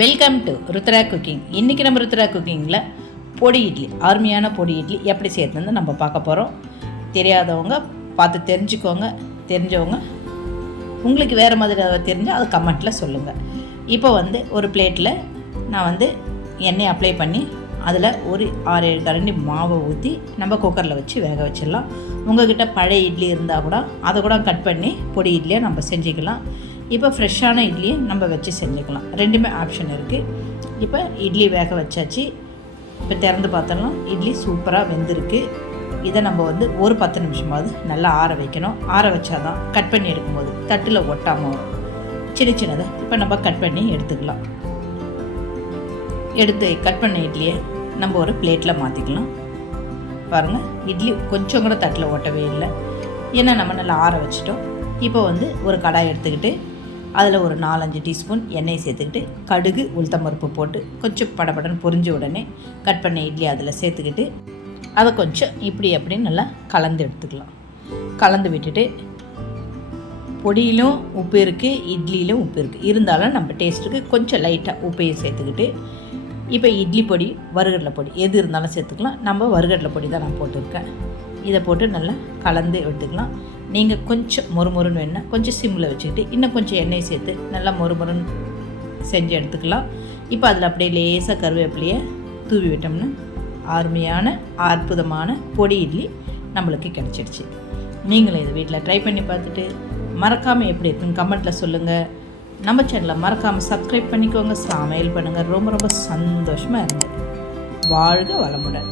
Welcome to Rudra cooking. இன்றைக்கி நம்ம ருத்ரா குக்கிங்கில் பொடி இட்லி, அருமையான பொடி இட்லி எப்படி செய்யறதுன்னு நம்ம பார்க்க போகிறோம். தெரியாதவங்க பார்த்து தெரிஞ்சுக்கோங்க, தெரிஞ்சவங்க உங்களுக்கு வேறு மாதிரி தெரிஞ்சால் அது கமெண்ட்டில் சொல்லுங்கள். இப்போ ஒரு பிளேட்டில் நான் எண்ணெய் அப்ளை பண்ணி அதில் ஒரு 6-7 கரண்டி மாவை ஊற்றி நம்ம குக்கரில் வச்சு வேக வச்சிடலாம். உங்கள்கிட்ட பழைய இட்லி இருந்தால் கூட அதை கூட கட் பண்ணி பொடி இட்லியாக நம்ம செஞ்சுக்கலாம். இப்போ ஃப்ரெஷ்ஷான இட்லியை நம்ம வச்சு செஞ்சுக்கலாம். ரெண்டுமே ஆப்ஷன் இருக்குது. இப்போ இட்லி வேக வச்சாச்சு. இப்போ திறந்து பார்த்தோம்னா இட்லி சூப்பராக வெந்திருக்கு. இதை நம்ம ஒரு 10 நிமிஷமாவது நல்லா ஆற வைக்கணும். ஆற வச்சாதான் கட் பண்ணி எடுக்கும்போது தட்டில் ஒட்டாமல் வரும். சின்ன சின்னதாக இப்போ நம்ம கட் பண்ணி எடுத்துக்கலாம். எடுத்து கட் பண்ண இட்லியை நம்ம ஒரு பிளேட்டில் மாற்றிக்கலாம். பாருங்கள், இட்லி கொஞ்சம் கூட தட்டில் ஒட்டவே இல்லை. ஏன்னா நம்ம நல்லா ஆற வச்சிட்டோம். இப்போ ஒரு கடாய் எடுத்துக்கிட்டு அதில் ஒரு 4-5 டீஸ்பூன் எண்ணெய் சேர்த்துக்கிட்டு கடுகு உளுத்தம்பருப்பு போட்டு கொஞ்சம் படபடன்னு பொரிஞ்ச உடனே கட் பண்ண இட்லி அதில் சேர்த்துக்கிட்டு அதை கொஞ்சம் இப்படி அப்படின்னு நல்லா கலந்து எடுத்துக்கலாம். கலந்து விட்டுட்டு பொடியிலும் உப்பு இருக்குது, இட்லியிலும் உப்பு இருக்குது. இருந்தாலும் நம்ம டேஸ்ட்டுக்கு கொஞ்சம் லைட்டாக உப்பையும் சேர்த்துக்கிட்டு இப்போ இட்லி பொடி, வறுகடலை பொடி எது இருந்தாலும் சேர்த்துக்கலாம். நம்ம வறுகடலை பொடி தான் நான் போட்டிருக்கேன். இதை போட்டு நல்லா கலந்து எடுத்துக்கலாம். நீங்கள் கொஞ்சம் மொறுமொறுன்னு வேணுன்னா கொஞ்சம் சிம்மில் வச்சுக்கிட்டு இன்னும் கொஞ்சம் எண்ணெய் சேர்த்து நல்லா மொறுமொறுன்னு செஞ்சு எடுத்துக்கலாம். இப்போ அதில் அப்படியே லேசாக கருவேப்பிலையை தூவி விட்டோம்னா அருமையான அற்புதமான பொடி இட்லி நம்மளுக்கு கிடச்சிடுச்சு. நீங்களும் இதை வீட்டில் ட்ரை பண்ணி பார்த்துட்டு மறக்காமல் எப்படி இருக்குன்னு கமெண்ட்டில் சொல்லுங்கள். நம்ம சேனலை மறக்காமல் சப்ஸ்கிரைப் பண்ணிக்கோங்க. சமையல் பண்ணுங்கள். ரொம்ப ரொம்ப சந்தோஷமாக இருங்க. வாழ்க வளமுடன்.